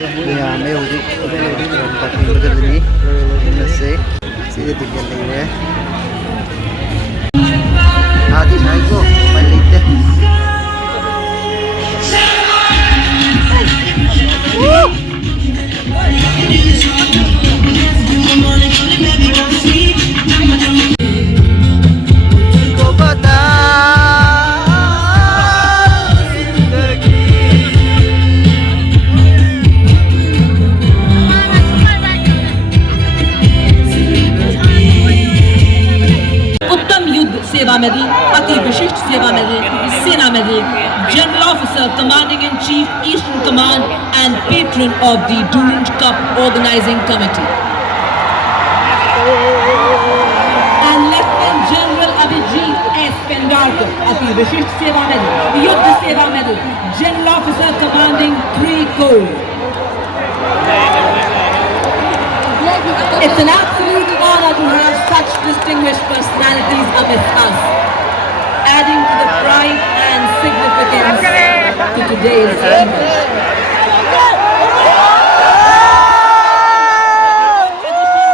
Yeah, may ulit from Kating Bagadini. Let's say, sila tigyan na yun eh. Adi, sabi ko, palit eh. Woo! सेवा में दी अति विशिष्ट सेवा में दी सेना में दी General Officer Commanding in Chief Eastern Command and Patron of the Durant Cup Organizing Committee and Lieutenant General Abhijit S. Pendarkar अति विशिष्ट सेवा में दी युद्ध सेवा में दी General Officer Commanding 3 Corps. It's an absolute honor to have such distinguished personalities amidst us, adding to the pride and significance to today's event.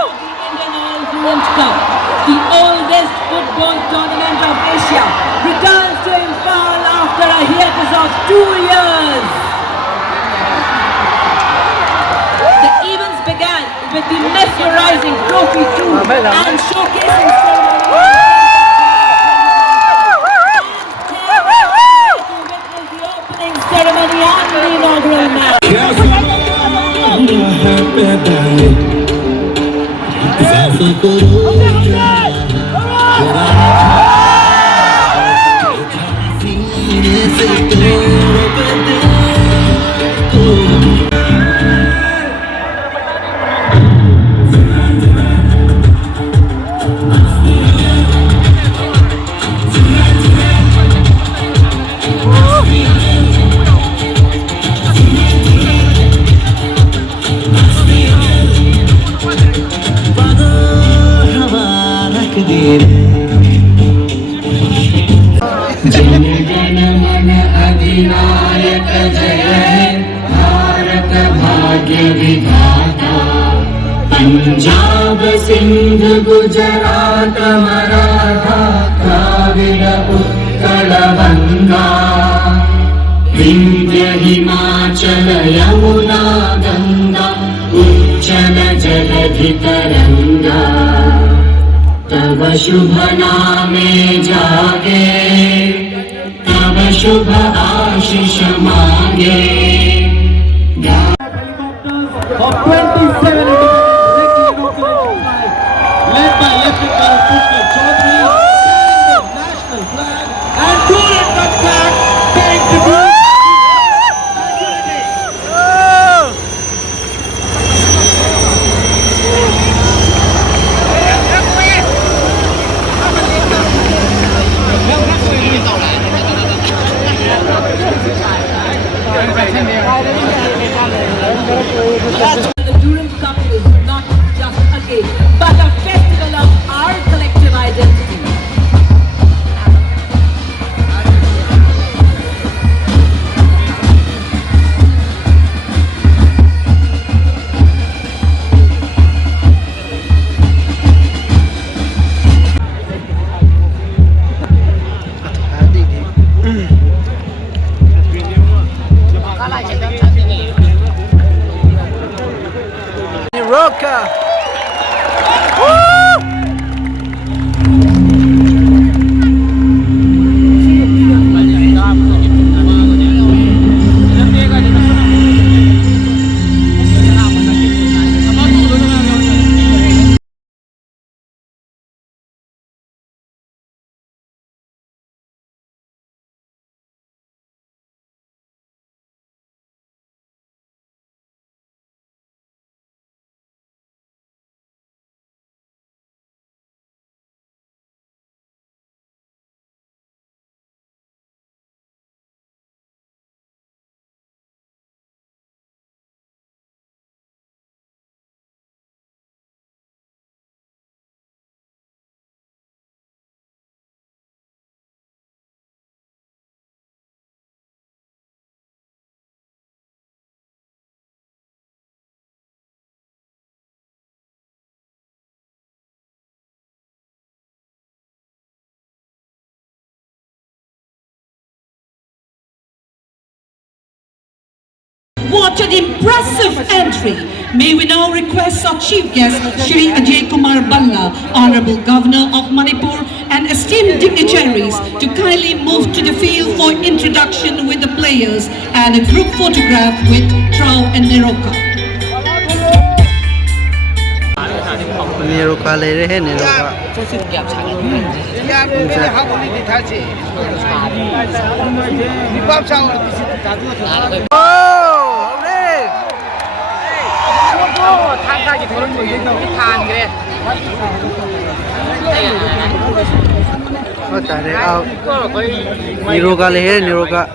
Indian Cup, the oldest football tournament of Asia, returns to Imphal after a hiatus of 2 years. The events began with the mesmerizing trophy tour and showcasing ceremony. To witness the opening ceremony and the inaugural match. अधिनायक जय हे भारत भाग्य विधाता पंजाब सिंध गुजरात मराठा द्राविड उत्कल गंगा विंध्य हिमाचल यमुना गंगा उच्चल जलधि तरंगा तव शुभ नामे जागे तव शुभ आशीष मांगे of 27 led by Lieutenant Colonel Chaudhary, national flag and Durant Cup flag being deployed. The Durant Cup is not just a game, but a festival of our collective identity. Neroca! What an impressive entry! May we now request our chief guest, Shri Ajay Kumar Balla, Honorable Governor of Manipur, and esteemed dignitaries to kindly move to the field for introduction with the players and a group photograph with DRAU and Neroca. Neroca ले रहे हैं Neroca Neroca ले रहे हैं Neroca Neroca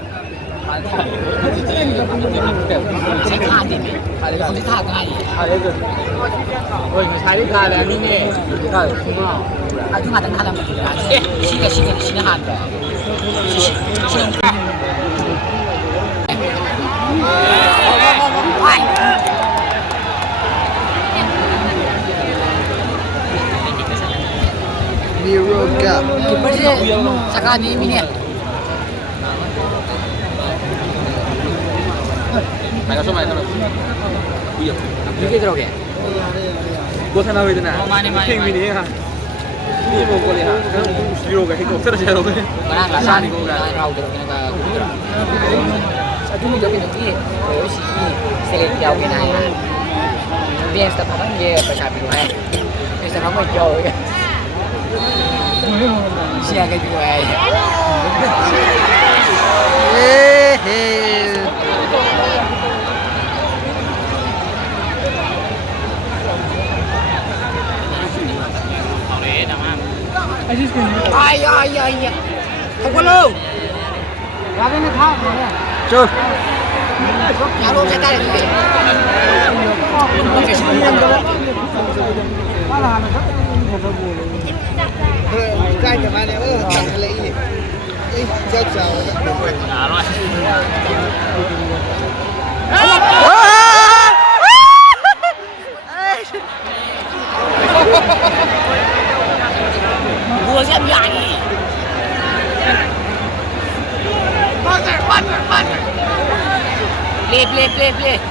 Play.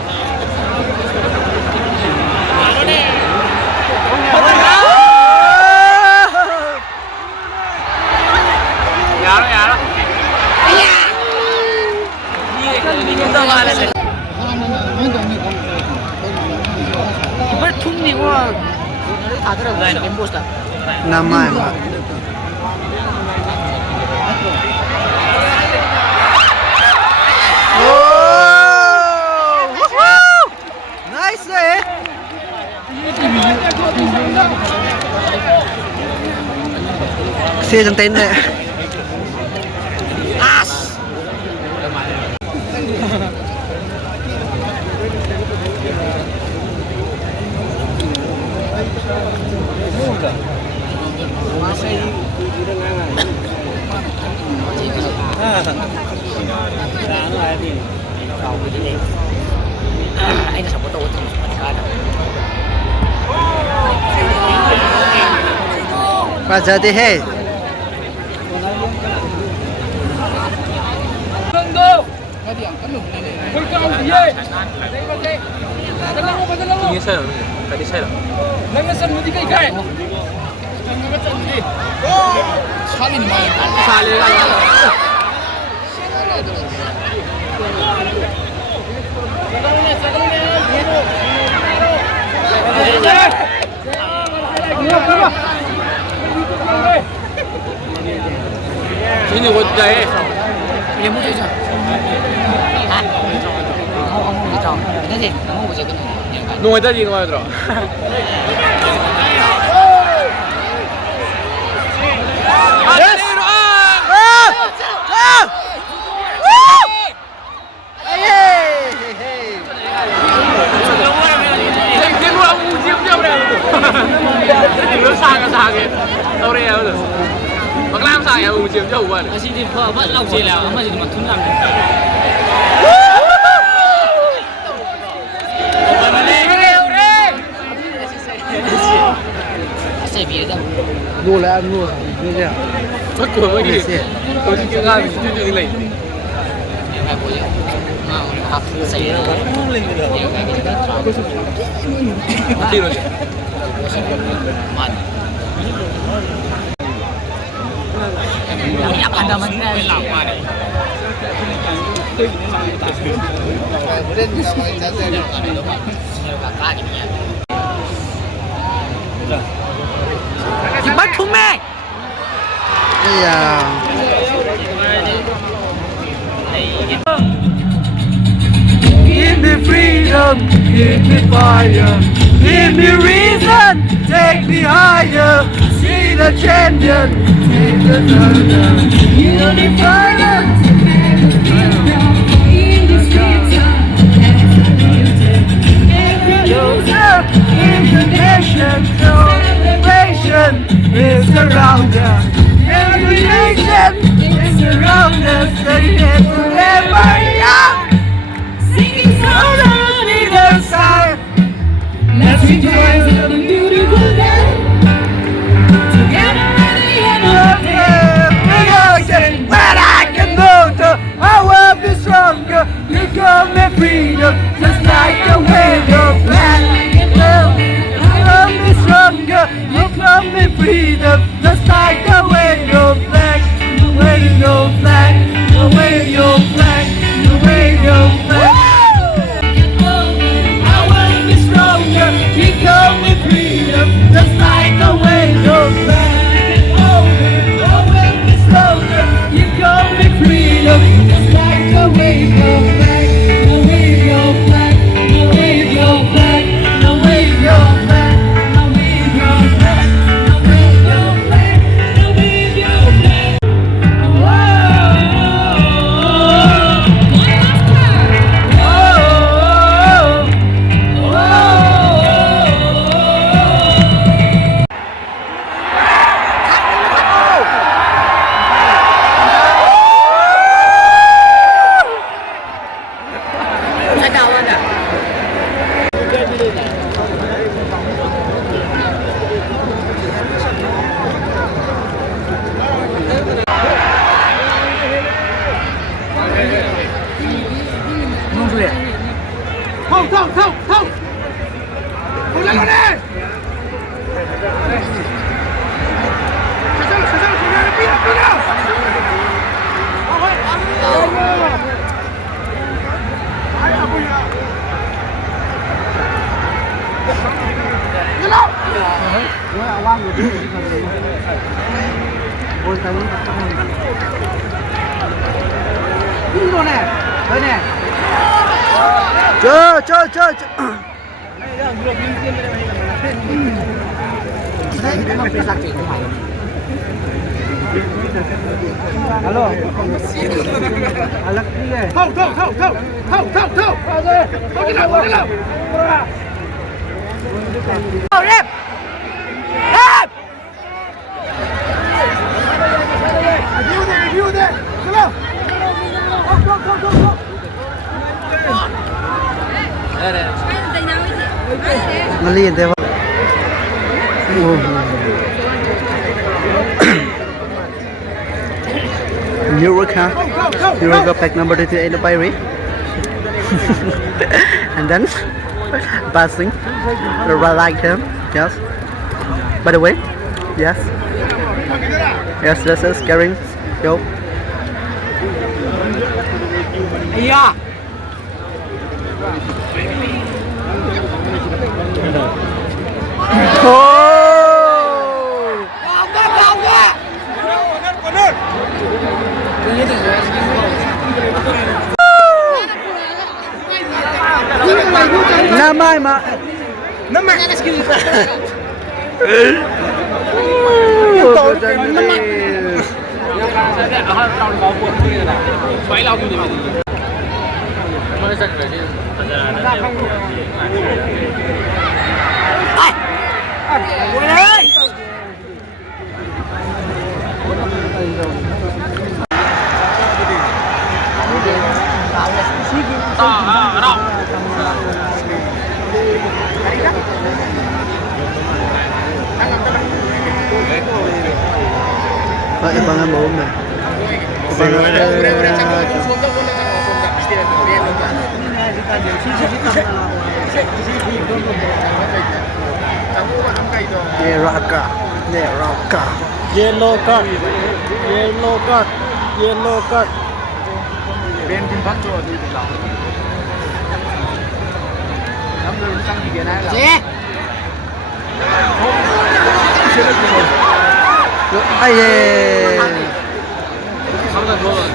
Nama Mbak Nice eh Xe chân tên này Anh là sắp có tổ thì Và giờ thì hết Ini saya, tadi saya. Salin Sini gue jahit. Ini mau cuci. Hah? Ông đi tròn. Cái gì? Ông mau cái này. Nuôi tới gì ngoài rồi. Nó sang cái đâu đây rồi bác làm sao ya chiếm cho vậy Masih di bawah laut sih lah, masih di matun kan. Saya biasa. Mua lại ăn mua như thế nào? Bất của mấy cái tôi chỉ cái ra mình chưa đi lấy. Bắt không mẹ. Iya. Give me freedom, give me fire, give me reason, take me higher. See the champion, see the thunder, unify us. Every loser in the nation, celebration is around us. Every nation is around us, and yet forever young. Singing songs on either side. Let's rejoice in the beautiful day. Together at the end of the day, we are saying, when I can go to, I will be stronger. You come me freedom, just like the wave of black. You come me stronger, you come me freedom, just like the wave of black. The wave of black, the wave of black, the wave of black. You come with freedom, just like the wind of black. Oh, will be stronger. You come with freedom, just like the wave of black. The wave of black, the wave of black, the wave of black, the wave of black, the wave of black, the wave of black. Chơi. Alo. Alak đi kìa. Không. Không cái nào. Đẹp. Review there. Come on. Go. Maliente va. Neroca pack number 28 in the Pyre. And then passing the right like him. Yes. By the way, yes, this is carrying. Yo. Yeah. Namai ma. Xoáy lau như thế Pak ibangan bom nih. Ibangan Neroca, Neroca. Yellow card. Yellow card. Yellow card. Bên Kim Bắc rồi đi lòng. Năm người sang gì kia này là. Ai ye. Không cần vô rồi.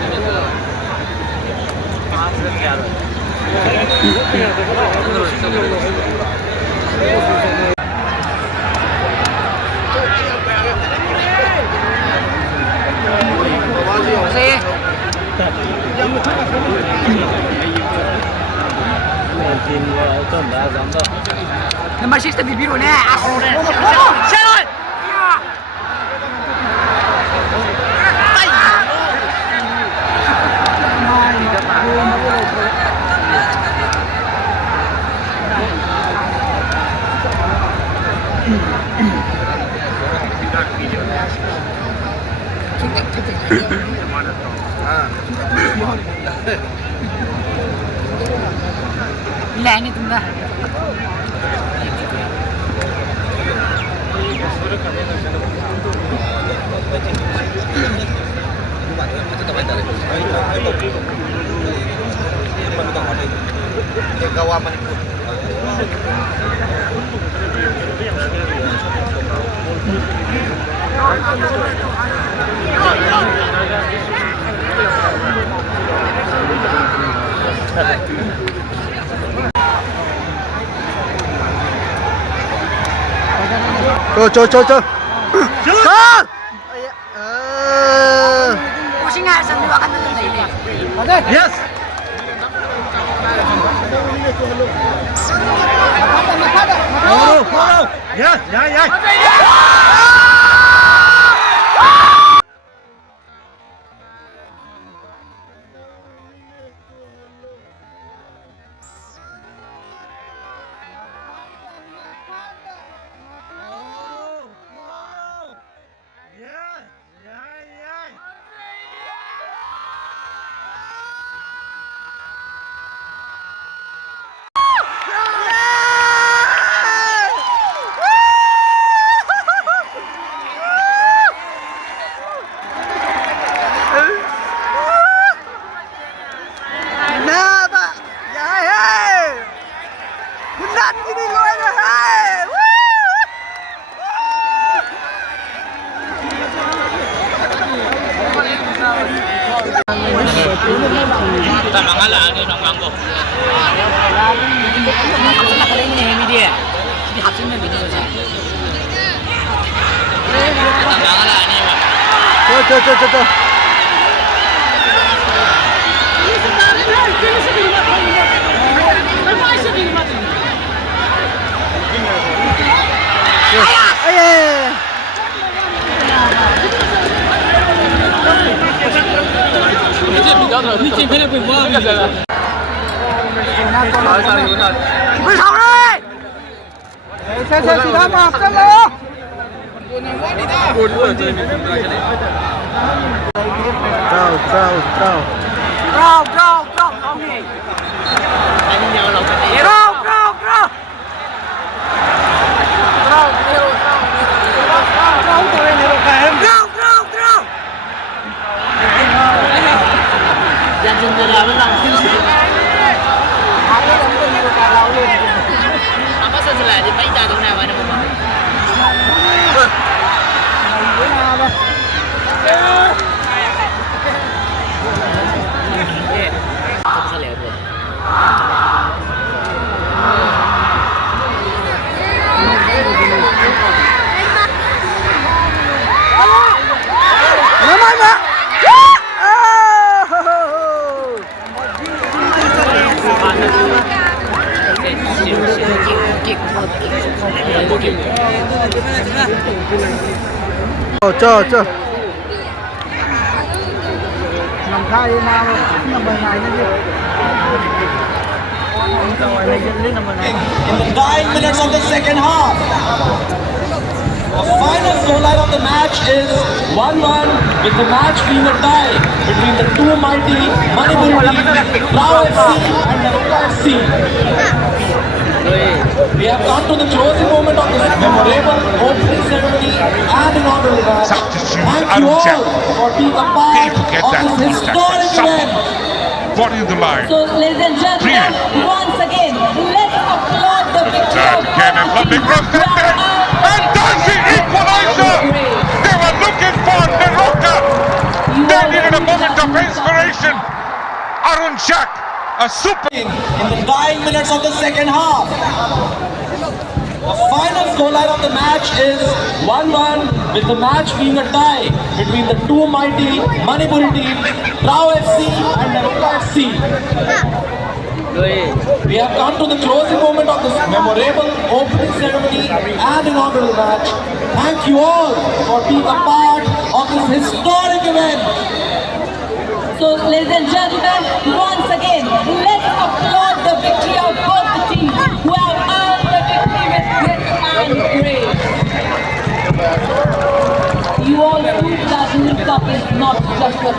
Number 6 tadi biru ni. Sharon. Lah ni tunda. DRAU Manipur. Cho. Pusing nga sa dua ka na lang. Yes. Follow. Yeah. Tama nga lang, yun ang bangko. Ini dia. Di habsin na video siya. Tama nga lang, ini ba? Cho. Ay. Bớt hậu đi. Xe xì đá mà, chân lên. Trao. Go. Không đi. Go. Jangan sendiri lah. Apa saja di bayi jatuh nak mana mama. Bisa lihat tu. Cho. Nằm khai đi nào, nằm bên này đi. In the dying minutes of the second half, the final scoreline of the match is 1-1, with the match being a tie between the two mighty Manipur teams, DRAU FC and Neroca FC. FC. We have come to the closing moment of this memorable opening ceremony and inaugural match. Substitute Thank you all for being a part People get that of this contact. historic Someone event. body in the line. So, ladies and gentlemen, once again, let's applaud the victory That of again, and lovely cross that there. And does the equalizer! They were looking for Neroca. They needed a moment of inspiration. Arun Shak, a super. In the dying minutes of the second half. The final scoreline of the match is 1-1, with the match being a tie between the two mighty Manipuri teams, DRAU FC and Neroca FC. We have come to the closing moment of this memorable opening ceremony and inaugural match. Thank you all for being a part of this historic event. So, ladies and gentlemen, once again, let's applaud the victory of both the teams who have earned the victory with grit and grace. You all prove that this cup is not just a